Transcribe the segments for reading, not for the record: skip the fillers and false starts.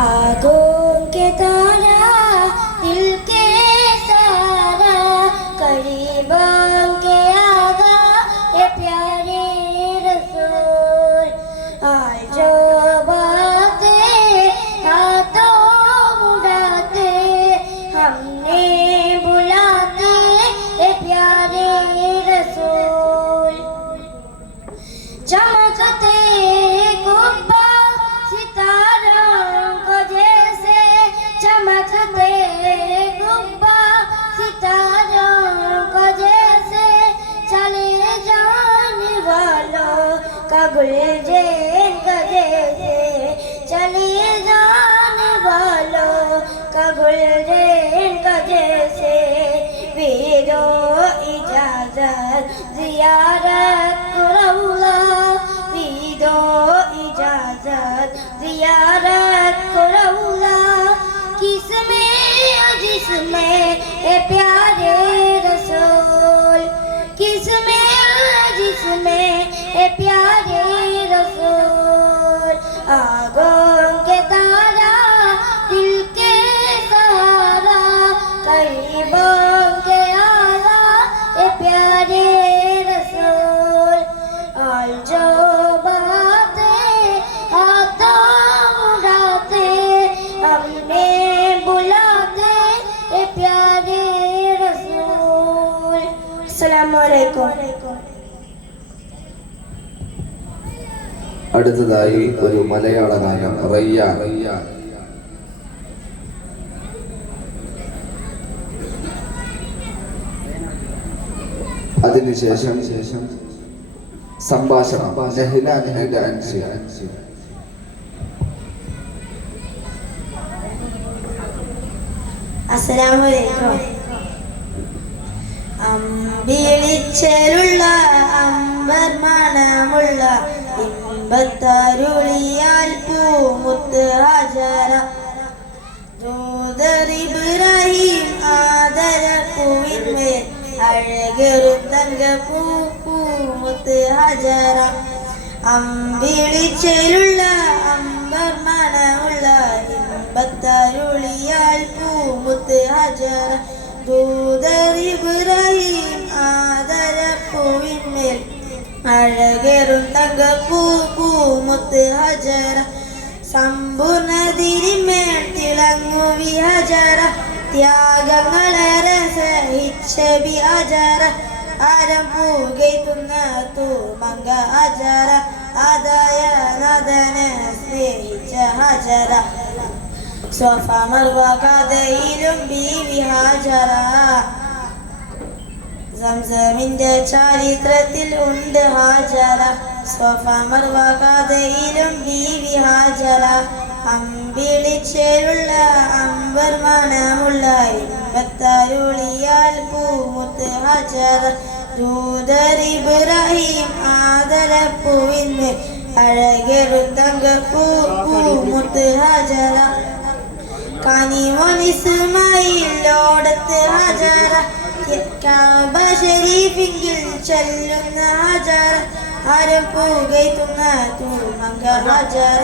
आगों के तारा दिल के सारा करीबों के आगा ये प्यारे रसूल आज जो बातें हाथों उड़ाते हमने बुलाते ये प्यारे रसूल चमकते गुब्बा सितारों को जैसे चमकते गुब्बा सितारों को जैसे चले जाने वालों का गुलजेन का जैसे चले जाने वालों का गुलजेन का जैसे दो इजाजत जियारत कुरौला दो इजाजत जियारत कुरौला किसमें जिसमें ए प्यारे रसूल किसमें जिसमें ए प्यारे रसूल आगों के तारा दिल के सहारा करीबों के आला ए प्यारे रसूल और जो बातें हाथों उड़ाते हमने बुलाते ए प्यारे रसूल। अस्सलामु अलैकुम। അടുത്തതായി ഒരു മലയാള ഗാനം റയ്യാൻ. അതിനുശേഷം സംഭാഷണം അസ്സലാമു അലൈക്കും. അമ്പിളിച്ചേലുള്ള അമ്പർ മണമുള്ള ഇമ്പത്തരുളിയാൽ പൂമുത്ത് ഹാജറ ദൂതർ ഇബ്രാഹിം ആദര പൂവിന്മേൽ അഴകേറും തങ്കപ്പൂ പൂമുത്ത് ഹാജറ അമ്പിളിച്ചേലുള്ള അമ്പർ മണമുള്ള ഇമ്പത്തരുളിയാൽ പൂമുത്ത് ഹാജറ ദൂതർ ഇബ്രാഹിം ആദര പൂവിന്മേൽ അഴകേറും തങ്കപ്പൂ പൂമുത്ത് ഹാജറ സമ്പൂർണ്ണതിരിമേൽ തിളങ്ങുവി ഹാജറ ത്യാഗങ്ങളേറെ സഹിച്ച ബി ഹാജറ ആരം പൂകൈത്തുന്ന തൂമങ്ക ഹാജറ ആദായ നാഥനെ സ്നേഹിച്ച ഹാജറ സ്വഫ മർവ കഥയിലും ബീവി ഹാജറ സംസമിന്റെ ചരിത്രത്തിൽ ഉണ്ട് ഹാജറ സ്വഫ മർവ കഥയിലും ബീവി ഹാജറ അമ്പിളിച്ചേലുള്ള അമ്പർ മണമുള്ള ഇമ്പത്തരുളിയാൽ പൂമുത്ത് ഹാജറ ദൂതർ ഇബ്രാഹിം ആദര പൂവിന്മേൽ അഴകേറും തങ്കപ്പൂ പൂമുത്ത് ഹാജറ കനിമോൻ ഇസ്മായിലോടത്ത് ഹാജറ കഅബ ശരീഫിങ്കിൽ ചൊല്ലുന്ന ഹാജറ ആരം പൂകൈത്തുന്ന തൂമങ്ക ഹാജറ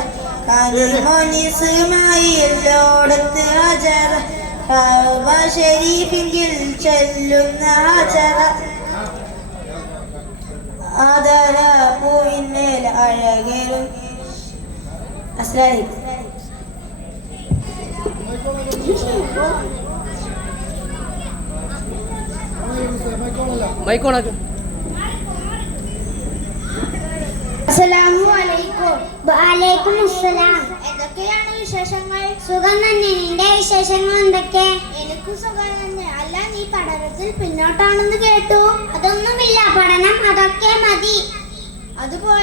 കനിമോൻ ഇസ്മായിലോടത്ത് ഹാജറ കഅബ ശരീഫിങ്കിൽ ചൊല്ലുന്ന ഹാജറ ആദര പൂവിന്മേൽ അഴകേറും. അസ്സലാമു അലൈക്കും. വഅലൈക്കും അസ്സലാം. എന്തൊക്കെയാണ് വിശേഷങ്ങൾ? സുഖം തന്നെ. നിന്റെ വിശേഷങ്ങൾ എന്തൊക്കെ? എനിക്ക് സുഖം തന്നെ. അല്ല, നീ പഠനത്തിൽ പിന്നോട്ടാണെന്ന് കേട്ടു. അതൊന്നുമില്ല, പഠനം അതൊക്കെ മതി. അതുപോലെ